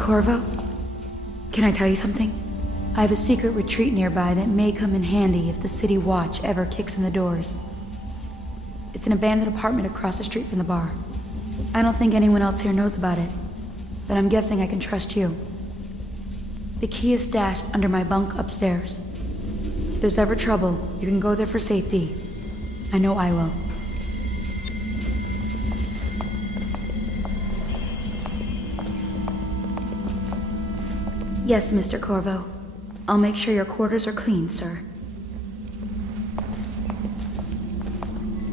Corvo? Can I tell you something? I have a secret retreat nearby that may come in handy if the city watch ever kicks in the doors. It's an abandoned apartment across the street from the bar. I don't think anyone else here knows about it, but I'm guessing I can trust you. The key is stashed under my bunk upstairs. If there's ever trouble, you can go there for safety. I know I will. Yes, Mr. Corvo. I'll make sure your quarters are clean, sir.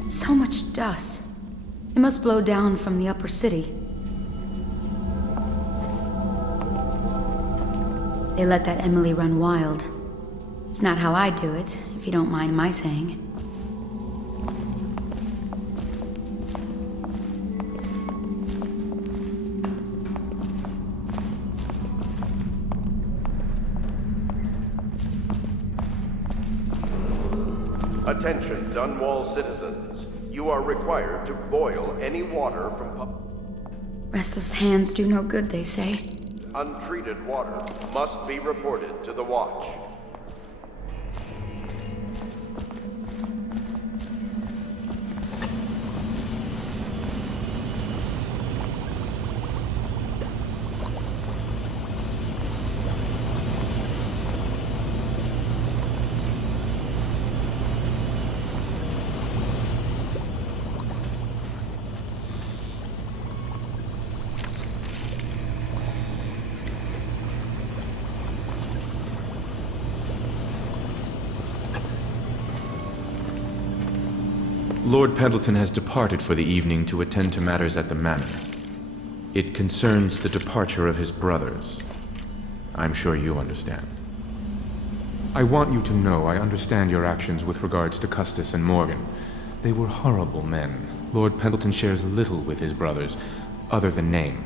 So much dust. It must blow down from the upper city. They let that Emily run wild. It's not how I do it, if you don't mind my saying. Attention, Dunwall citizens. You are required to boil any water from Restless hands do no good, they say. untreated water must be reported to the watch. Lord Pendleton has departed for the evening to attend to matters at the manor. It concerns the departure of his brothers. I'm sure you understand. I want you to know I understand your actions with regards to Custis and Morgan. They were horrible men. Lord Pendleton shares little with his brothers, other than name.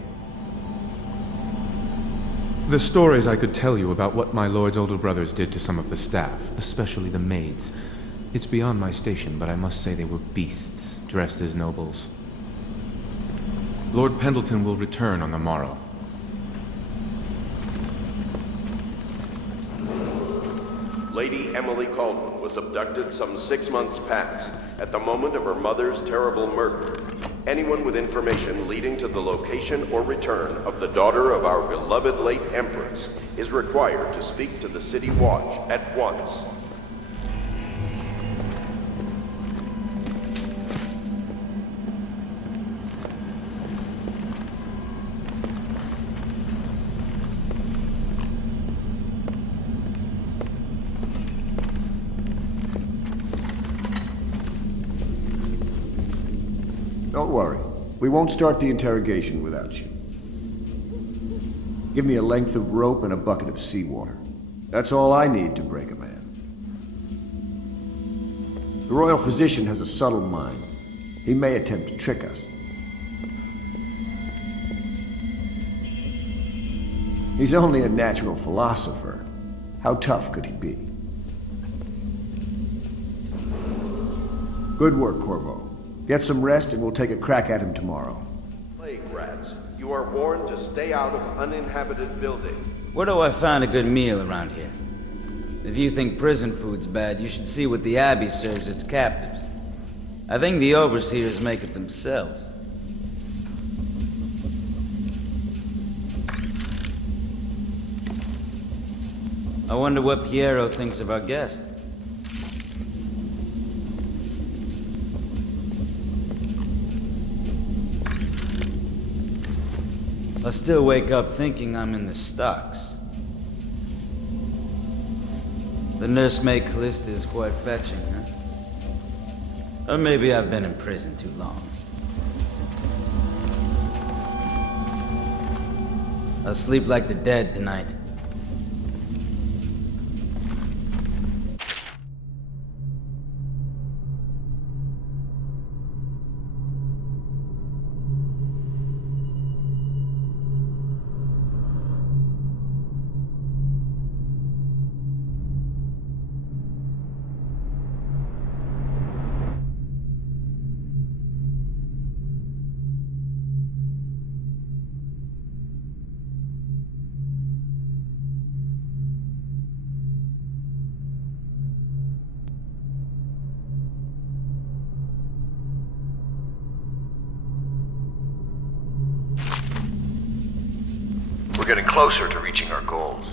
The stories I could tell you about what my lord's older brothers did to some of the staff, especially the maids. It's beyond my station, but I must say they were beasts, dressed as nobles. Lord Pendleton will return on the morrow. Lady Emily Caldwell was abducted some 6 months past, at the moment of her mother's terrible murder. Anyone with information leading to the location or return of the daughter of our beloved late Empress is required to speak to the City Watch at once. Don't worry. We won't start the interrogation without you. Give me a length of rope and a bucket of seawater. That's all I need to break a man. The royal physician has a subtle mind. He may attempt to trick us. He's only a natural philosopher. How tough could he be? Good work, Corvo. Get some rest and we'll take a crack at him tomorrow. Plague rats, you are warned to stay out of uninhabited buildings. Where do I find a good meal around here? If you think prison food's bad, you should see what the Abbey serves its captives. I think the overseers make it themselves. I wonder what Piero thinks of our guest. I still wake up thinking I'm in the stocks. The nursemaid Callista is quite fetching, huh? Or maybe I've been in prison too long. I'll sleep like the dead tonight. getting closer to reaching our goals,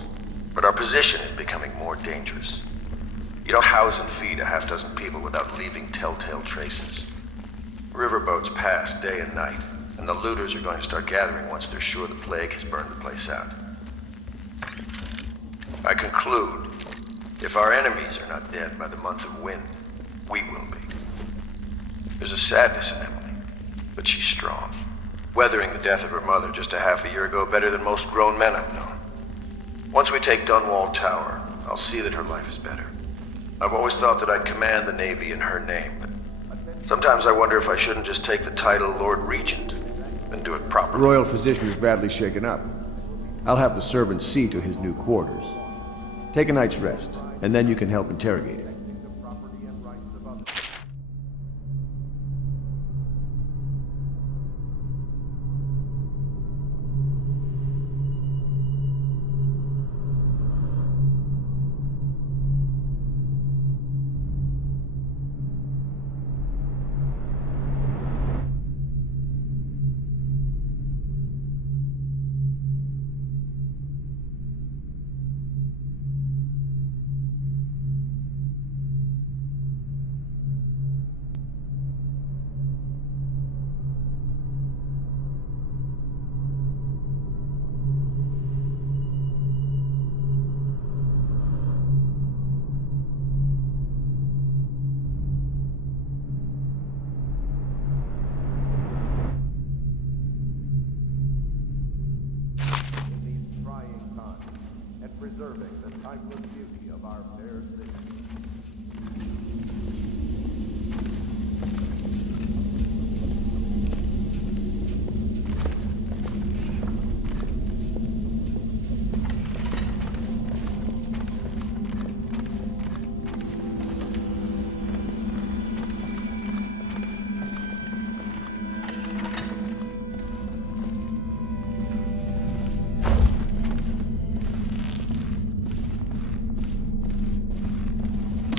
but our position is becoming more dangerous. You don't house and feed a half-dozen people without leaving telltale traces. Riverboats pass day and night, and the looters are going to start gathering once they're sure the plague has burned the place out. I conclude, if our enemies are not dead by the month of wind, we will be. There's a sadness in Emily, but she's strong. Weathering the death of her mother just a half a year ago better than most grown men I've known. Once we take Dunwall Tower, I'll see that her life is better. I've always thought that I'd command the Navy in her name, but sometimes I wonder if I shouldn't just take the title Lord Regent and do it The properly. royal physician is badly shaken up. I'll have the servants see to his new quarters. Take a night's rest, and then you can help interrogate him. Preserving the timeless beauty of our fair city.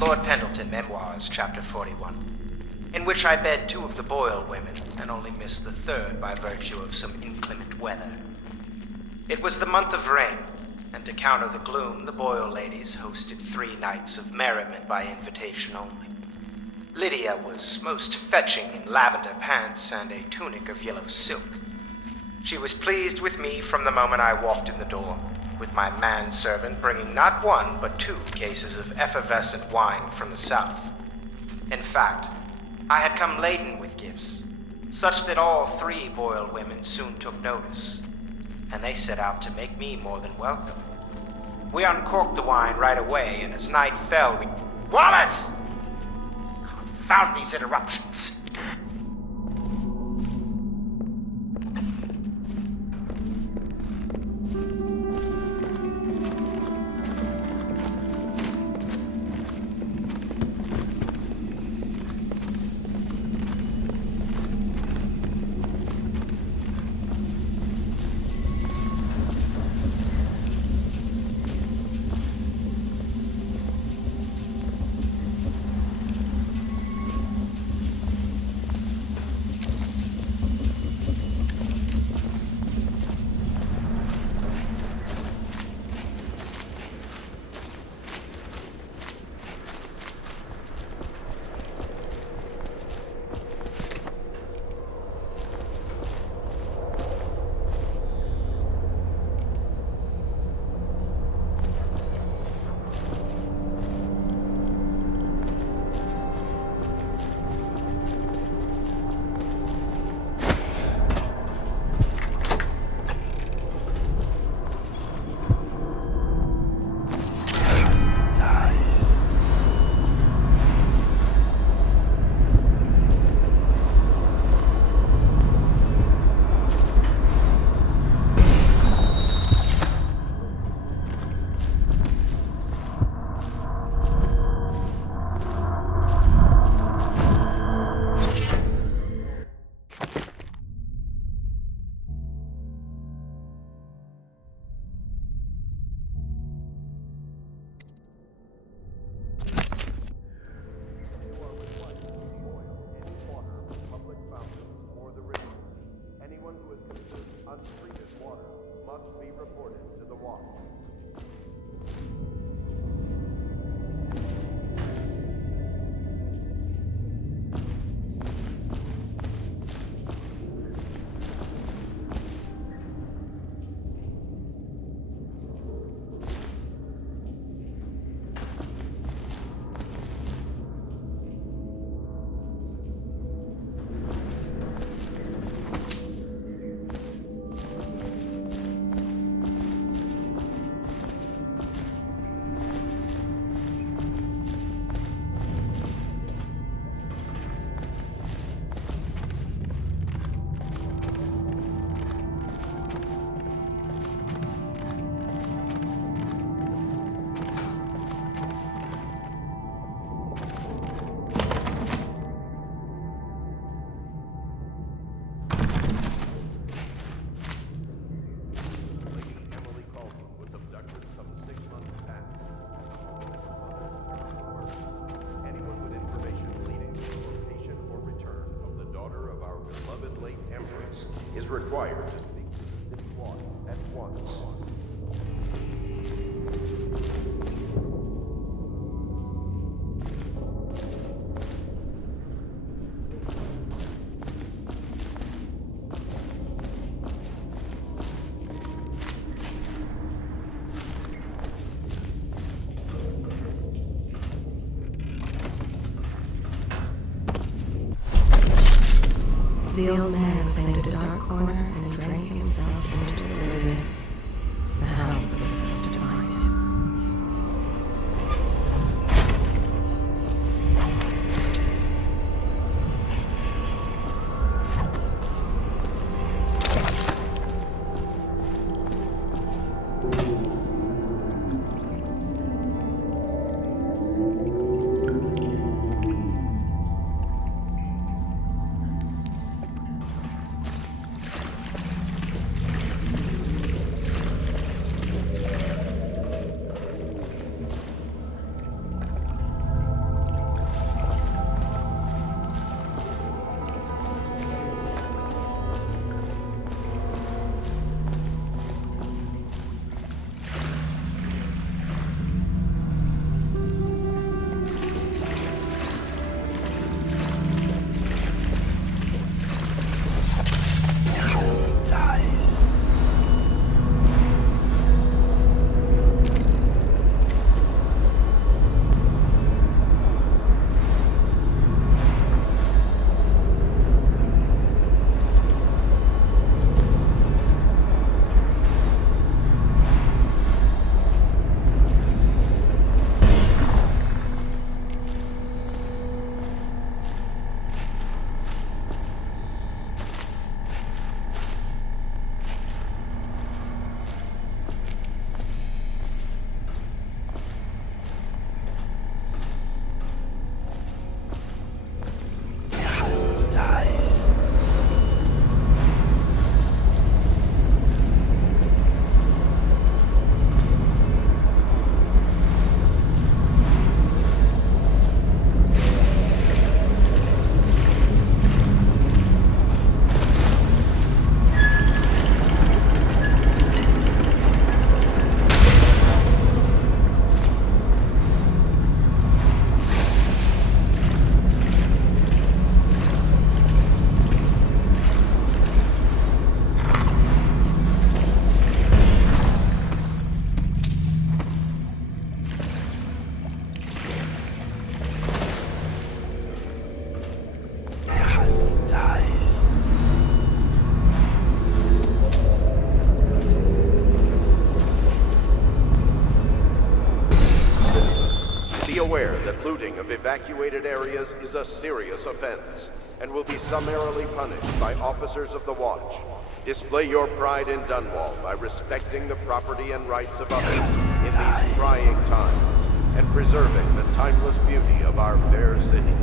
Lord Pendleton Memoirs, Chapter 41, in which I bed two of the Boyle women and only missed the third by virtue of some inclement weather. It was the month of rain, and to counter the gloom, the Boyle ladies hosted 3 nights of merriment by invitation only. Lydia was most fetching in lavender pants and a tunic of yellow silk. She was pleased with me from the moment I walked in the door, with my manservant bringing not 1 but 2 cases of effervescent wine from the south. In fact, I had come laden with gifts, such that all 3 Boyle women soon took notice, and they set out to make me more than welcome. We uncorked the wine right away, and as night fell, we... Wallace! Confound these interruptions! must be reported to the Watch. Is required to speak to the City Watch at once. The old man claimed a dark corner and drank himself into oblivion. The hounds were the first to find him. Aware that looting of evacuated areas is a serious offense and will be summarily punished by officers of the Watch. Display your pride in Dunwall by respecting the property and rights of others in these trying times and preserving the timeless beauty of our fair city.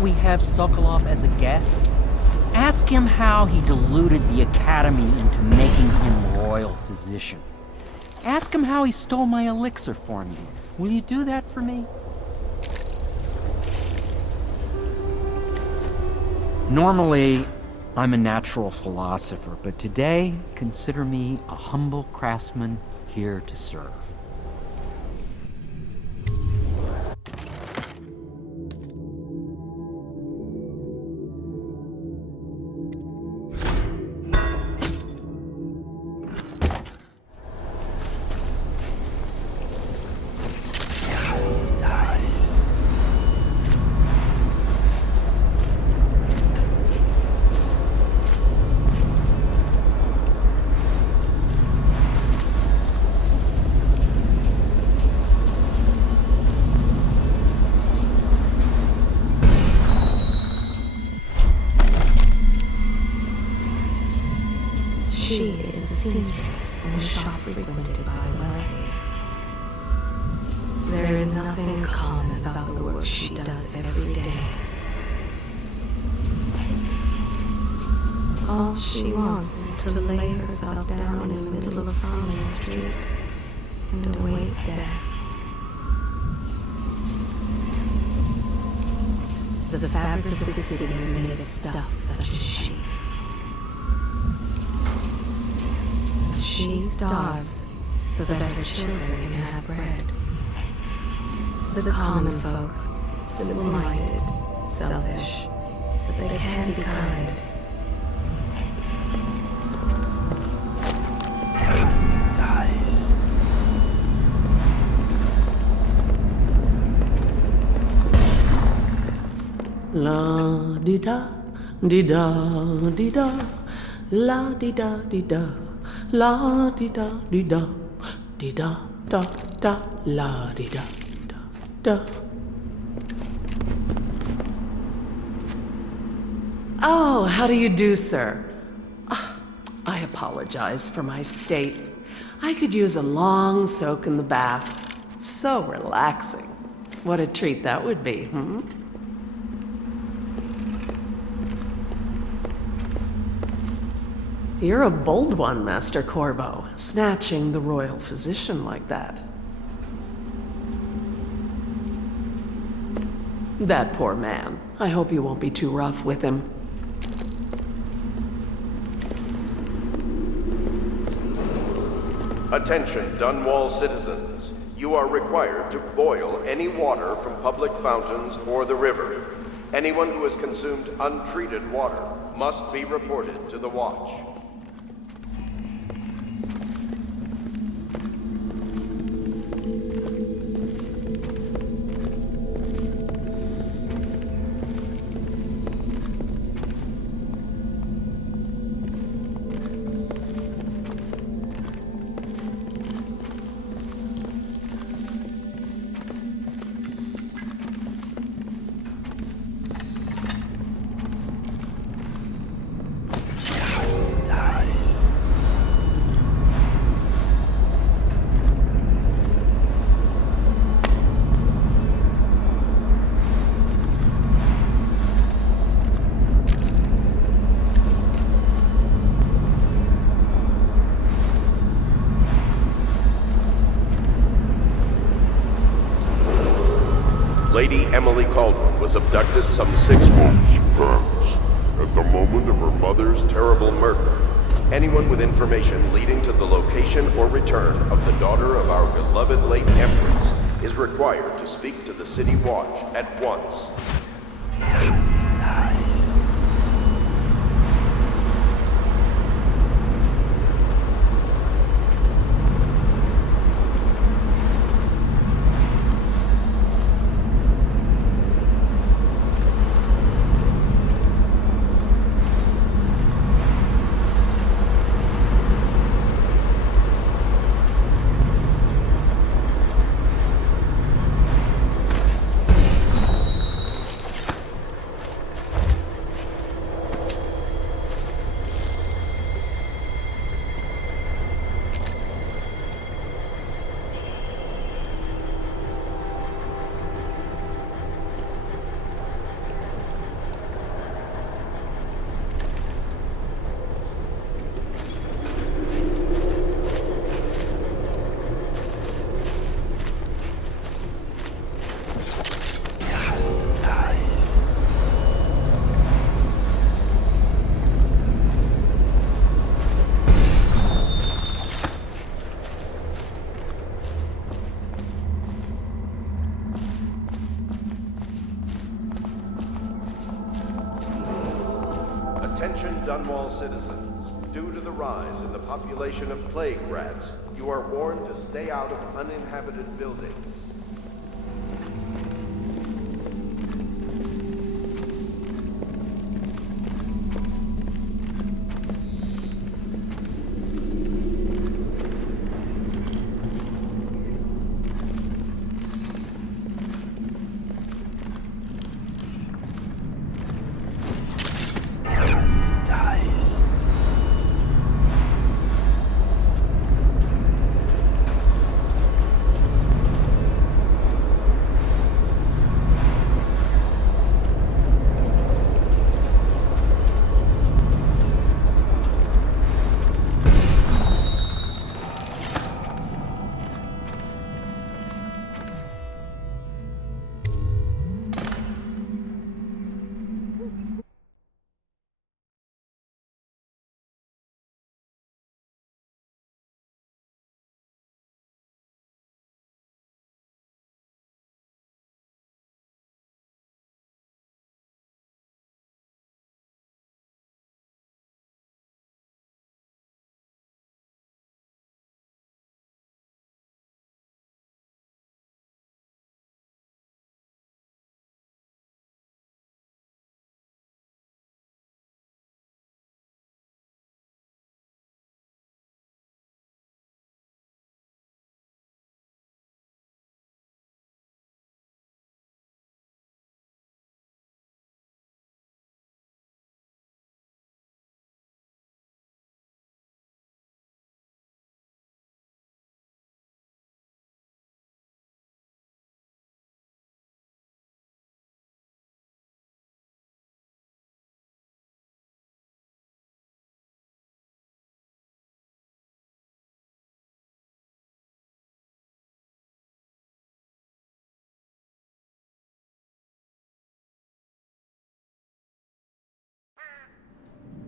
that we have Sokolov as a guest? Ask him how he deluded the Academy into making him royal physician. Ask him how he stole my elixir for me. Will you do that for me? Normally, I'm a natural philosopher, but today, consider me a humble craftsman here to serve. She is a seamstress in a shop frequented by the wealthy. There is nothing common about the work she does every day. All she wants is to lay herself down in the middle of a Farming Street and await death. The fabric of the city is made of stuff such as she. She starves so that her children can have bread. The common folk, simple-minded, selfish, but they can be kind. La di da di da di da, la di da di da, la di da di da, di da da da, la di da da da. Oh, how do you do, sir? I apologize for my state. I could use a long soak in the bath. So relaxing. What a treat that would be, hmm? You're a bold one, Master Corvo, snatching the royal physician like that. That poor man. I hope you won't be too rough with him. Attention, Dunwall citizens. You are required to boil any water from public fountains or the river. Anyone who has consumed untreated water must be reported to the Watch. Lady Emily Caldwell was abducted some 6 months at the moment of her mother's terrible murder. Anyone with information leading to the location or return of the daughter of our beloved late Empress is required to speak to the City Watch at once. Attention Dunwall citizens. Due to the rise in the population of plague rats, you are warned to stay out of uninhabited buildings.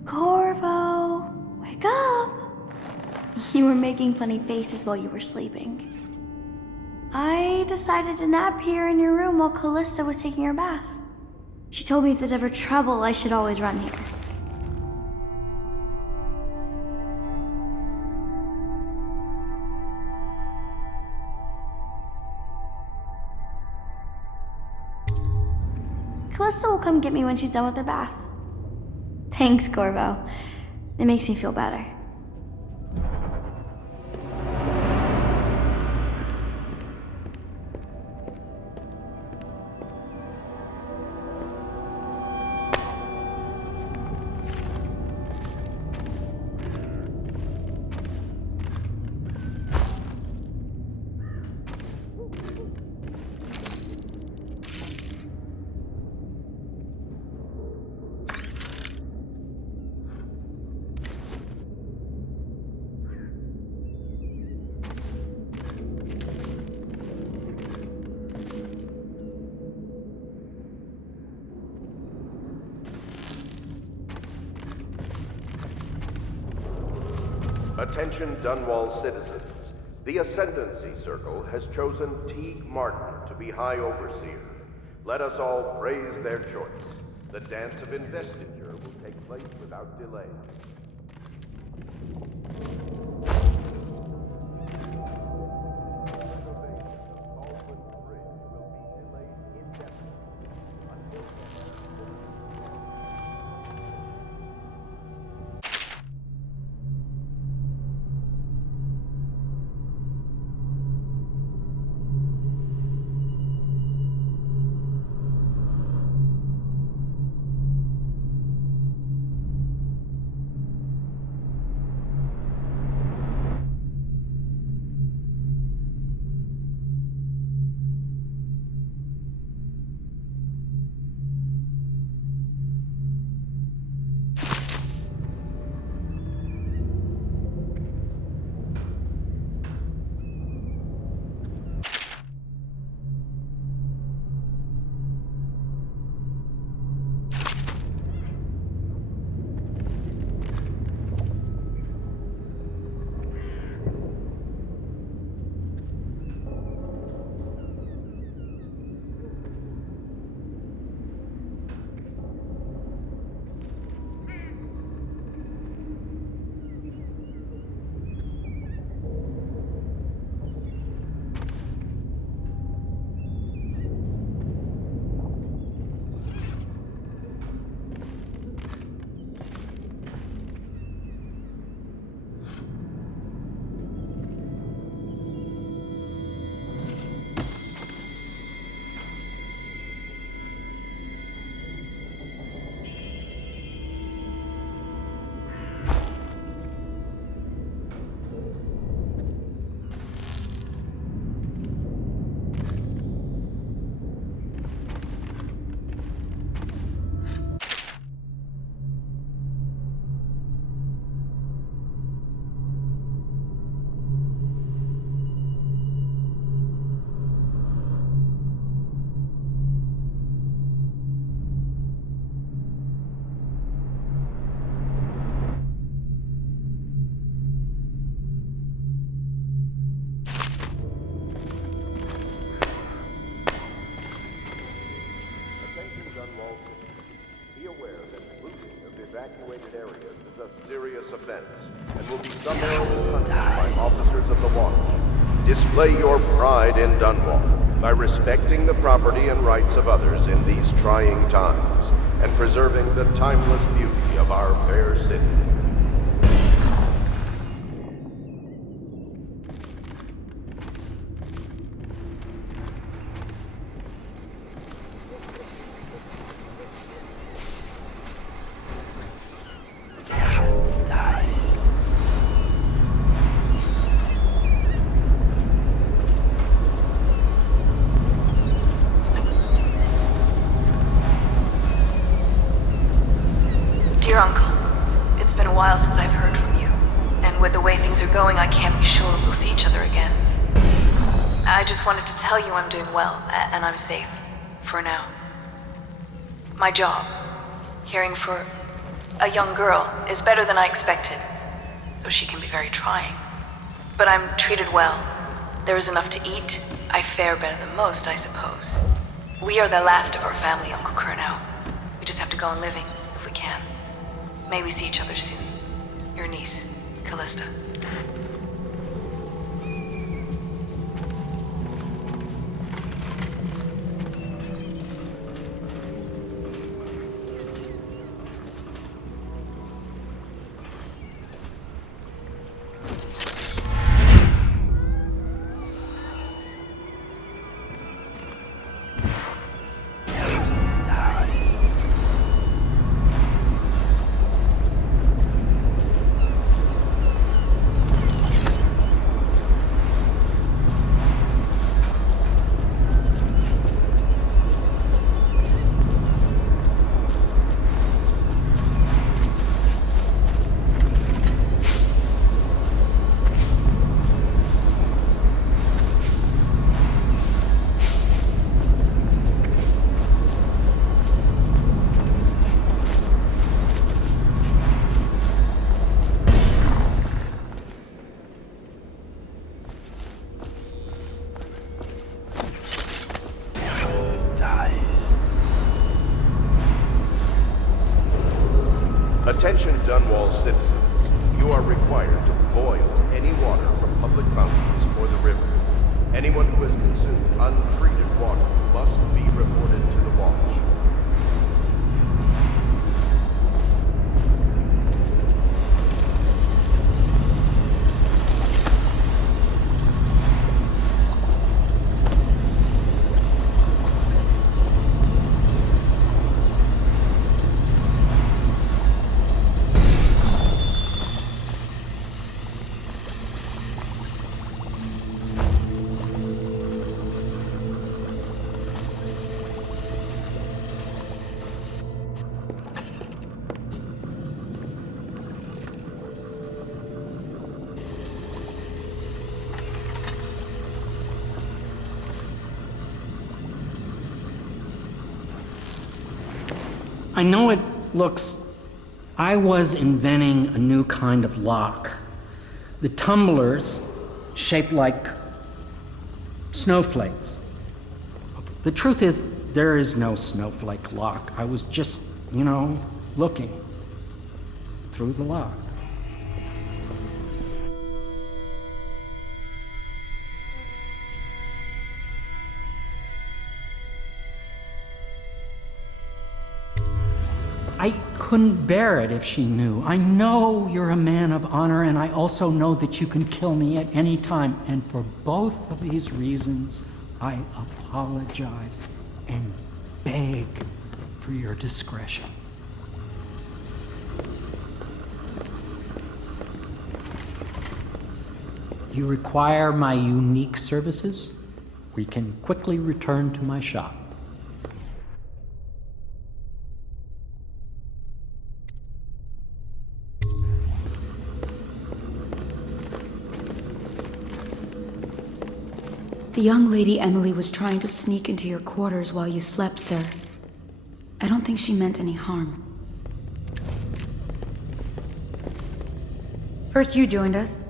Corvo, wake up! You were making funny faces while you were sleeping. I decided to nap here in your room while Callista was taking her bath. She told me if there's ever trouble, I should always run here. Callista will come get me when she's done with her bath. Thanks, Corvo. It makes me feel better. Attention Dunwall citizens. The Ascendancy Circle has chosen Teague Martin to be High Overseer. Let us all praise their choice. The dance of investiture will take place without delay. evacuated areas is a serious offense and will be summarily punished by officers of the watch. Display your pride in Dunwall by respecting the property and rights of others in these trying times and preserving the timeless beauty of our fair city. Dear Uncle, it's been a while since I've heard from you, and with the way things are going, I can't be sure we'll see each other again. I just wanted to tell you I'm doing well, and I'm safe, for now. My job, caring for a young girl, is better than I expected, though she can be very trying. But I'm treated well. There is enough to eat. I fare better than most, I suppose. We are the last of our family, Uncle Kurnow. We just have to go on living, if we can. May we see each other soon. Your niece, Callista. Attention Dunwall citizens, you are required to boil any water from public fountains or the river. Anyone who has consumed untreated water must be reported to the watch. I know it looks... I was inventing a new kind of lock. The tumblers, shaped like snowflakes. The truth is, there is no snowflake lock. I was just, looking through the lock. I couldn't bear it if she knew. I know you're a man of honor, and I also know that you can kill me at any time. And for both of these reasons, I apologize and beg for your discretion. You require my unique services? We can quickly return to my shop. The young lady Emily was trying to sneak into your quarters while you slept, sir. I don't think she meant any harm. First you joined us,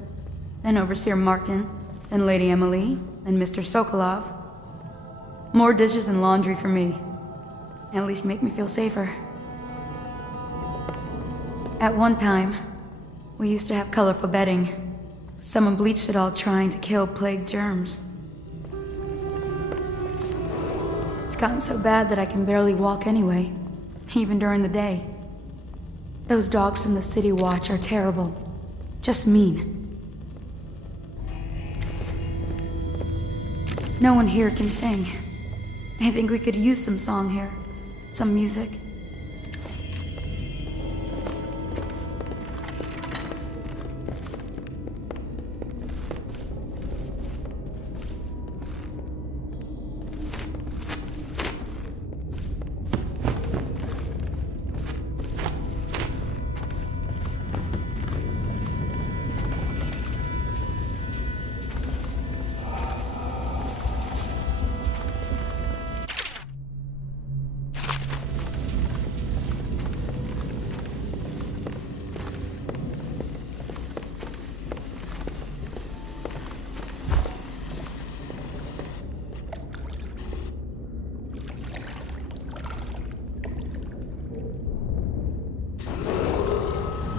then Overseer Martin, then Lady Emily, then Mr. Sokolov. More dishes and laundry for me. At least make me feel safer. At one time, we used to have colorful bedding. Someone bleached it all trying to kill plague germs. It's gotten so bad that I can barely walk anyway, even during the day. Those dogs from the City Watch are terrible. Just mean. No one here can sing. I think we could use some song here. Some music.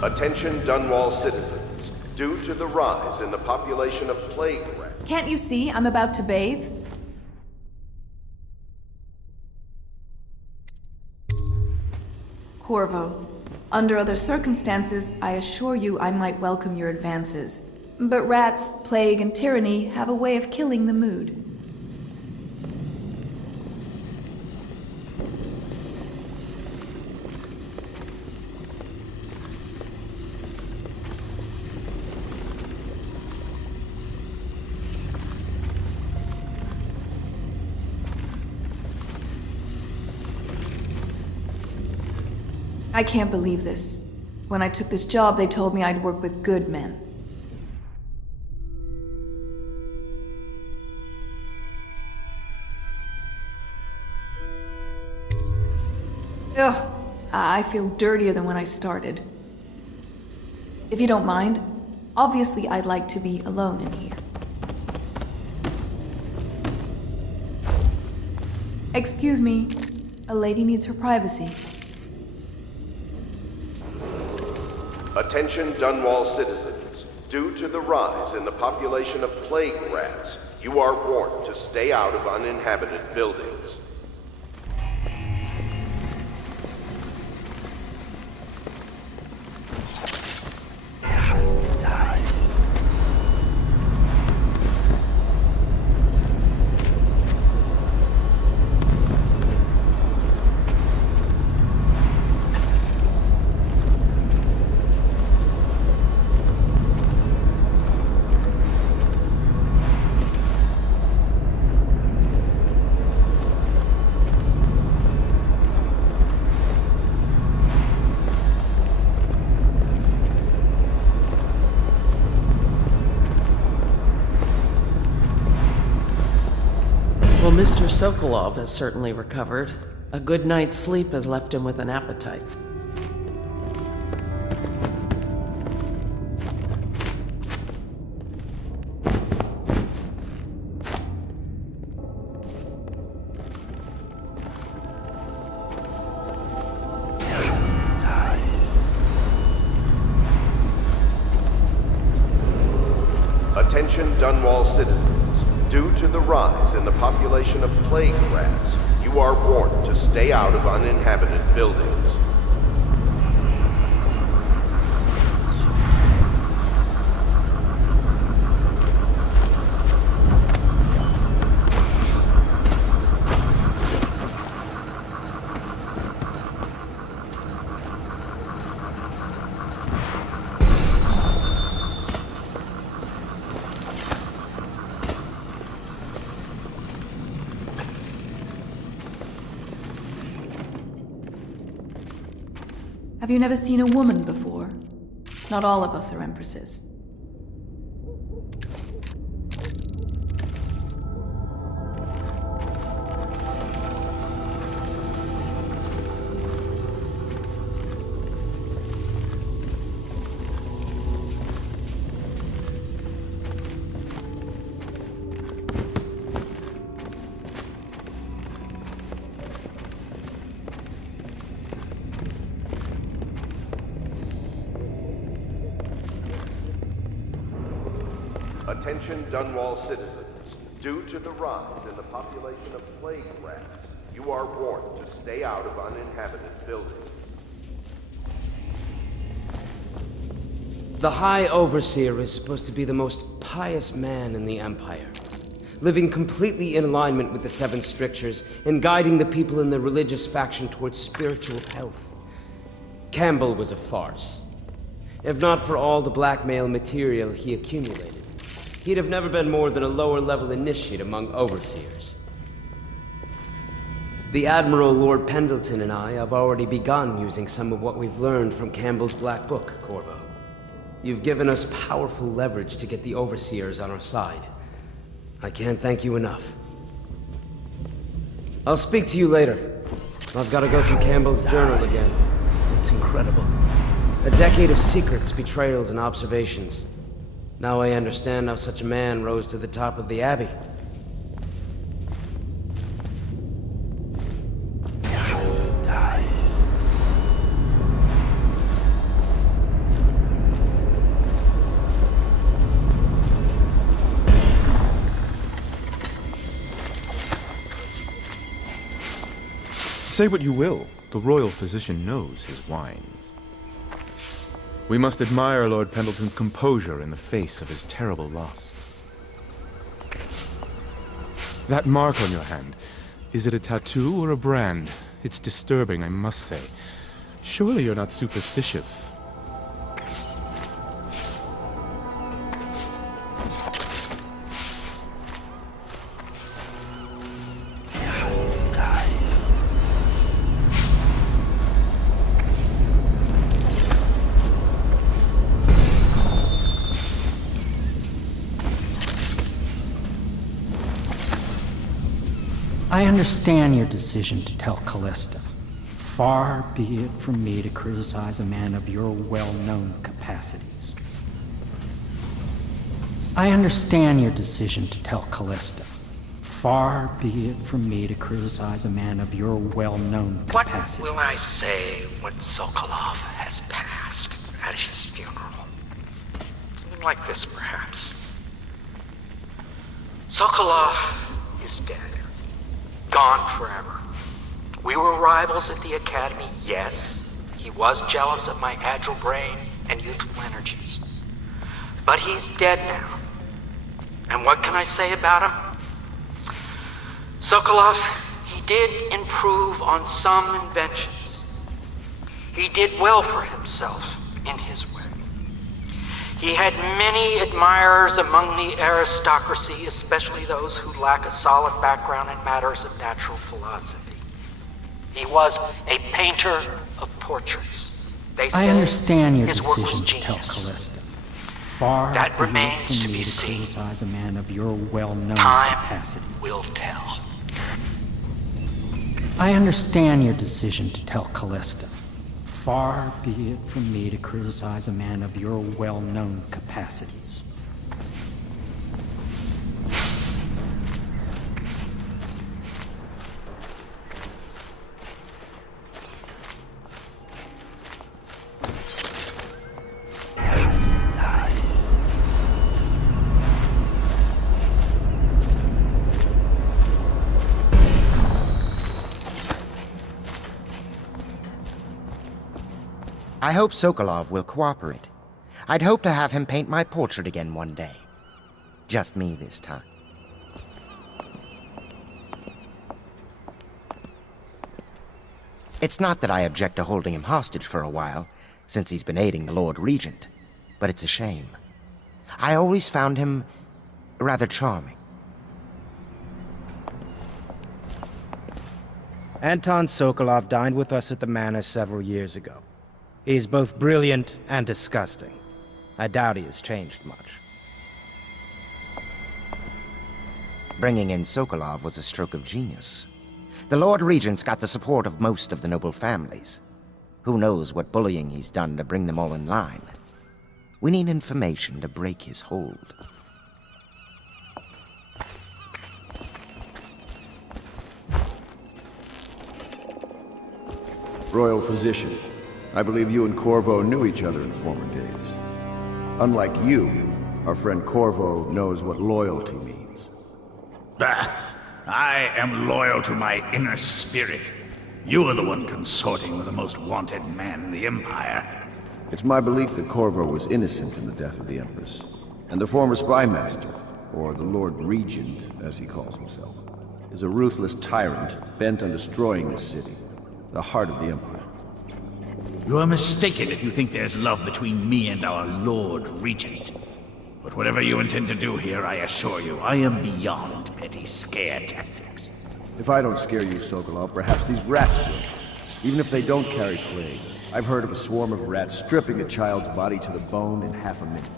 Attention Dunwall citizens. Due to the rise in the population of plague rats... Can't you see I'm about to bathe? Corvo, under other circumstances, I assure you I might welcome your advances. But rats, plague, and tyranny have a way of killing the mood. I can't believe this. When I took this job, they told me I'd work with good men. Ugh, I feel dirtier than when I started. If you don't mind, obviously I'd like to be alone in here. Excuse me, a lady needs her privacy. Attention Dunwall citizens. Due to the rise in the population of plague rats, you are warned to stay out of uninhabited buildings. Well, Mr. Sokolov has certainly recovered. A good night's sleep has left him with an appetite. Attention Dunwall citizens. Due to the rise in the population of plague rats, you are warned to stay out of uninhabited buildings. Have you never seen a woman before? Not all of us are empresses. Attention Dunwall citizens. Due to the rise in the population of plague rats, you are warned to stay out of uninhabited buildings. The High Overseer is supposed to be the most pious man in the Empire, living completely in alignment with the Seven Strictures and guiding the people in the religious faction towards spiritual health. Campbell was a farce. If not for all the blackmail material he accumulated, he'd have never been more than a lower-level initiate among Overseers. The Admiral Lord Pendleton and I have already begun using some of what we've learned from Campbell's Black Book, Corvo. You've given us powerful leverage to get the Overseers on our side. I can't thank you enough. I'll speak to you later. I've got to go through Campbell's journal again. It's incredible. A decade of secrets, betrayals, and observations. Now I understand how such a man rose to the top of the Abbey. Say what you will, the royal physician knows his wines. We must admire Lord Pendleton's composure in the face of his terrible loss. That mark on your hand, is it a tattoo or a brand? It's disturbing, I must say. Surely you're not superstitious. I understand your decision to tell Callista. Far be it from me to criticize a man of your well-known capacities. I understand your decision to tell Callista. Far be it from me to criticize a man of your well-known capacities. What will I say when Sokolov has passed at his funeral? Something like this, perhaps. Sokolov is dead. Gone forever. We were rivals at the Academy, yes. He was jealous of my agile brain and youthful energies. But he's dead now. And what can I say about him? Sokolov, he did improve on some inventions. He did well for himself in his way. He had many admirers among the aristocracy, especially those who lack a solid background in matters of natural philosophy. He was a painter of portraits. I understand your decision to tell Callista. Far that be remains it from to me be to seen. criticize a man of your well-known Time capacities. will tell. I understand your decision to tell Callista. Far be it from me to criticize a man of your well-known capacities. I hope Sokolov will cooperate. I'd hope to have him paint my portrait again one day. Just me this time. It's not that I object to holding him hostage for a while, since he's been aiding the Lord Regent, but it's a shame. I always found him rather charming. Anton Sokolov dined with us at the manor several years ago. He is both brilliant and disgusting. I doubt he has changed much. Bringing in Sokolov was a stroke of genius. The Lord Regent's got the support of most of the noble families. Who knows what bullying he's done to bring them all in line. We need information to break his hold. Royal Physician, I believe you and Corvo knew each other in former days. Unlike you, Our friend Corvo knows what loyalty means. I am loyal to my inner spirit. You are the one consorting with the most wanted man in the Empire. It's my belief that Corvo was innocent in the death of the Empress, and the former spy master, or the Lord Regent, as he calls himself, is a ruthless tyrant bent on destroying this city, the heart of the Empire. You are mistaken if you think there's love between me and our Lord Regent. But whatever you intend to do here, I assure you, I am beyond petty scare tactics. If I don't scare you, Sokolov, perhaps these rats will. Even if they don't carry plague, I've heard of a swarm of rats stripping a child's body to the bone in half a minute.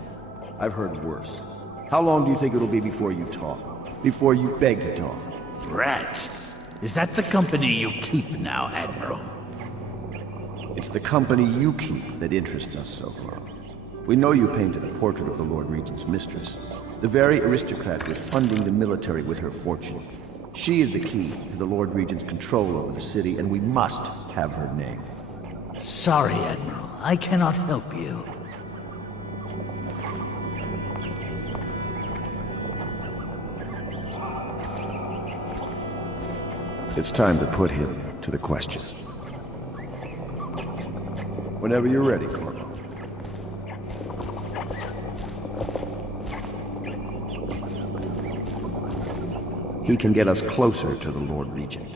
I've heard worse. How long do you think it'll be before you talk? Before you beg to talk? Rats? Is that the company you keep now, Admiral? It's the company you keep that interests us so far. We know you painted a portrait of the Lord Regent's mistress, the very aristocrat who is funding the military with her fortune. She is the key to the Lord Regent's control over the city, and we must have her name. Sorry, Admiral. I cannot help you. It's time to put him to the question. Whenever you're ready, Corvo. He can get us closer to the Lord Regent.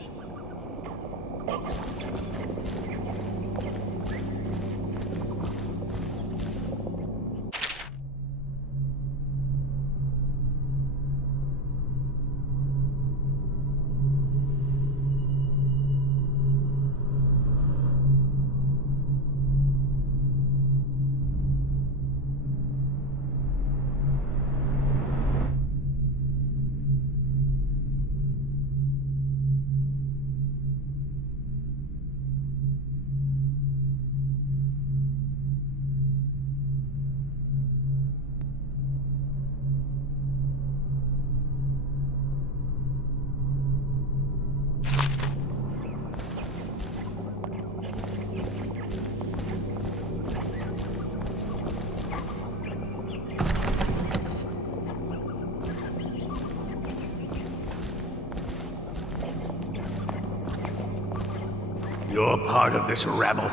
You're part of this rabble,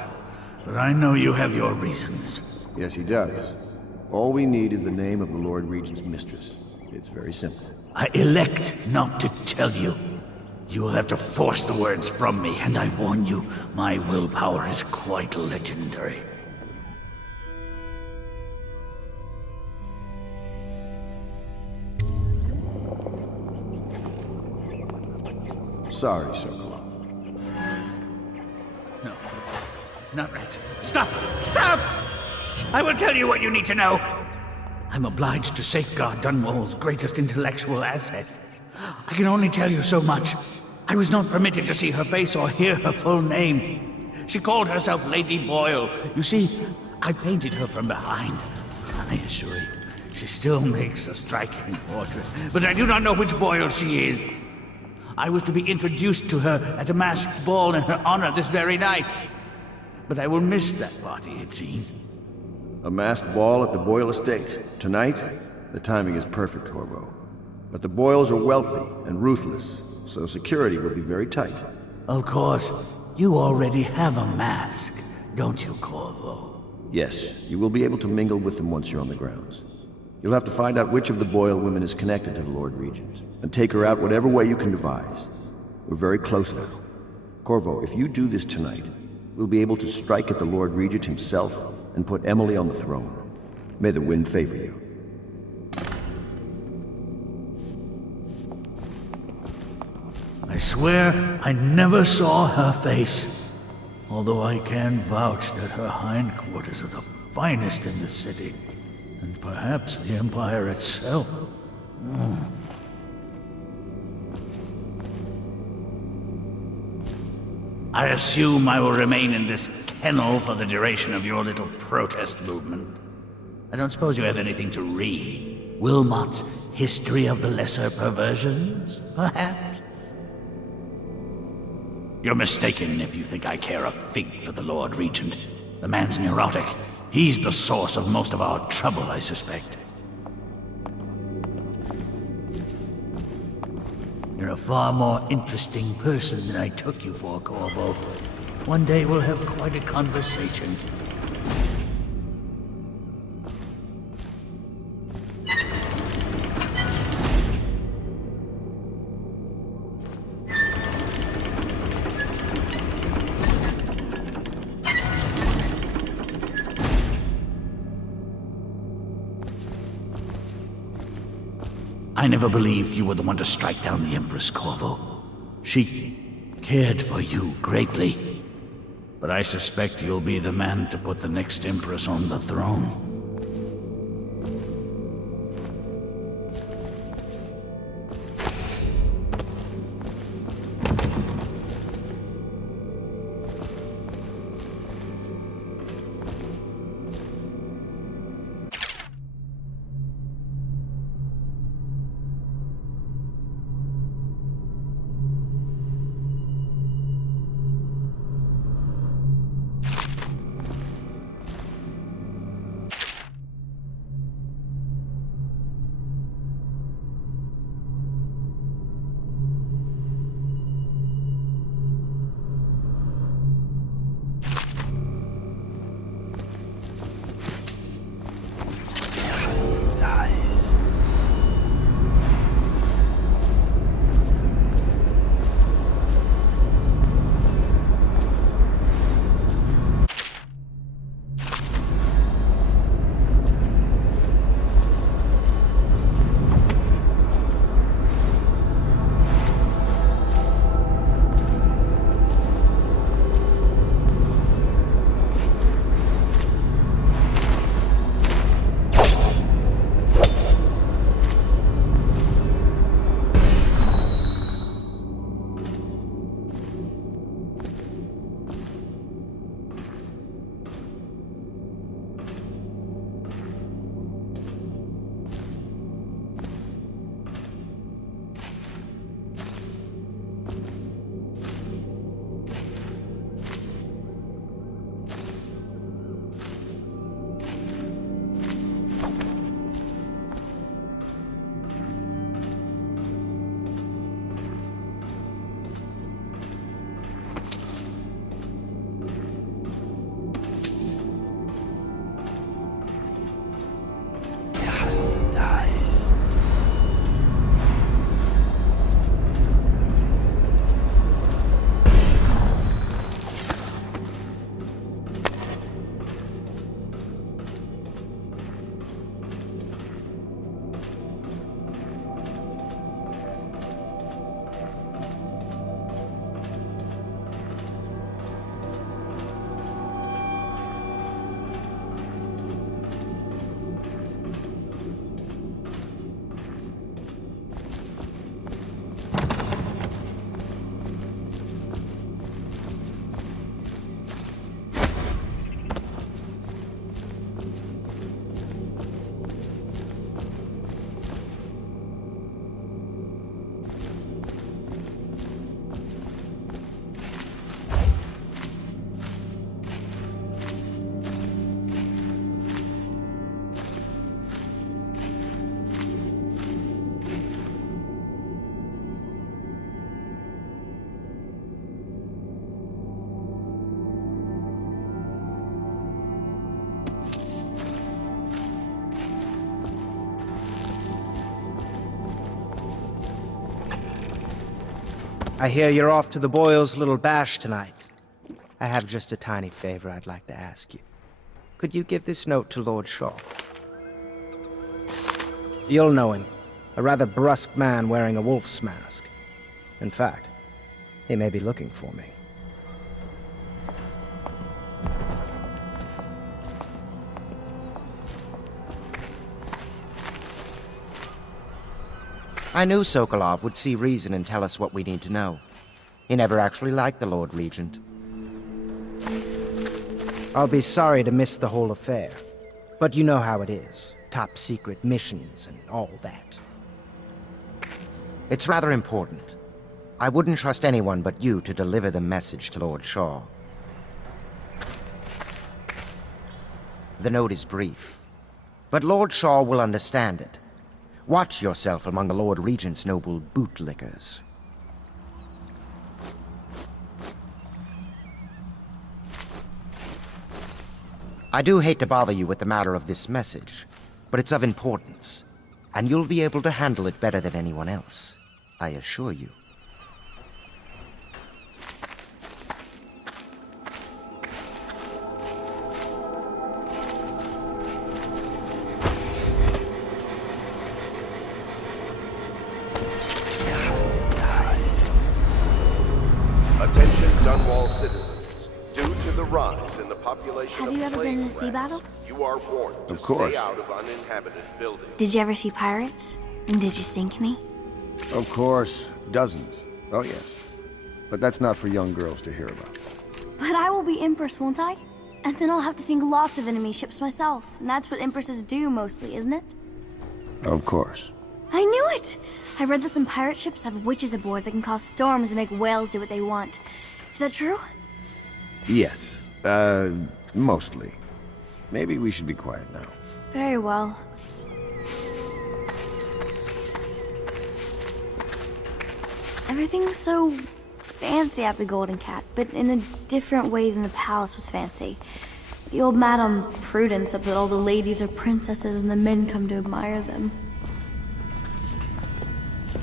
but I know you have your reasons. Yes, he does. All we need is the name of the Lord Regent's mistress. It's very simple. I elect not to tell you. You will have to force the words from me, and I warn you, my willpower is quite legendary. Sorry, Sokolov. No, not right. Stop! Stop! I will tell you what you need to know. I'm obliged to safeguard Dunwall's greatest intellectual asset. I can only tell you so much. I was not permitted to see her face or hear her full name. She called herself Lady Boyle. You see, I painted her from behind. I assure you, she still makes a striking portrait, but I do not know which Boyle she is. I was to be introduced to her at a masked ball in her honor this very night. But I will miss that party, it seems. A masked ball at the Boyle estate. Tonight? The timing is perfect, Corvo. But the Boyles are wealthy and ruthless, so security will be very tight. Of course. You already have a mask, don't you, Corvo? Yes, you will be able to mingle with them once you're on the grounds. You'll have to find out which of the Boyle women is connected to the Lord Regent, and take her out whatever way you can devise. We're very close now. Corvo, if you do this tonight, we'll be able to strike at the Lord Regent himself and put Emily on the throne. May the wind favor you. I swear I never saw her face, although I can vouch that her hindquarters are the finest in the city, and perhaps the Empire itself. I assume I will remain in this kennel for the duration of your little protest movement. I don't suppose you have anything to read? Wilmot's History of the Lesser Perversions, perhaps? You're mistaken if you think I care a fig for the Lord Regent. The man's neurotic. He's the source of most of our trouble, I suspect. a far more interesting person than I took you for, Corvo. One day we'll have quite a conversation. I never believed you were the one to strike down the Empress, Corvo. She cared for you greatly. But I suspect you'll be the man to put the next Empress on the throne. I hear you're off to the Boyles' little bash tonight. I have just a tiny favor I'd like to ask you. Could you give this note to Lord Shaw? You'll know him. A rather brusque man wearing a wolf's mask. In fact, he may be looking for me. I knew Sokolov would see reason and tell us what we need to know. He never actually liked the Lord Regent. I'll be sorry to miss the whole affair, but you know how it is. Top secret missions and all that. It's rather important. I wouldn't trust anyone but you to deliver the message to Lord Shaw. The note is brief, but Lord Shaw will understand it. Watch yourself among the Lord Regent's noble bootlickers. I do hate to bother you with the matter of this message, but it's of importance, and you'll be able to handle it better than anyone else, I assure you. Attention Dunwall citizens. Due to the rise in the population Have of you ever been in a plague sea battle? rats, you are warned to Of course. stay out of uninhabited buildings. Did you ever see pirates? And did you sink any? Of course, dozens. Oh yes. But that's not for young girls to hear about. But I will be Empress, won't I? And then I'll have to sink lots of enemy ships myself. And that's what Empresses do mostly, isn't it? Of course. I knew it! I read that some pirate ships have witches aboard that can cause storms and make whales do what they want. Is that true? Yes. Mostly. Maybe we should be quiet now. Very well. Everything was so fancy at the Golden Cat, but in a different way than the palace was fancy. The old Madame Prudence said that all the ladies are princesses and the men come to admire them.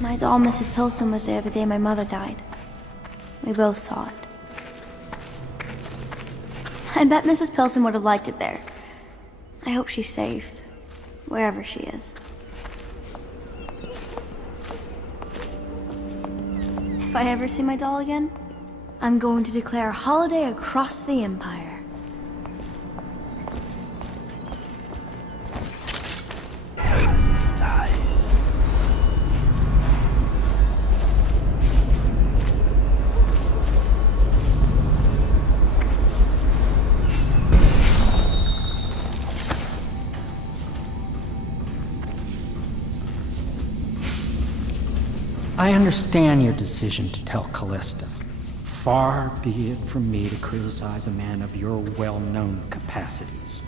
My doll, Mrs. Pilson, was there the day my mother died. We both saw it. I bet Mrs. Pilson would have liked it there. I hope she's safe, wherever she is. If I ever see my doll again, I'm going to declare a holiday across the Empire. I understand your decision to tell Callista. Far be it from me to criticize a man of your well-known capacities.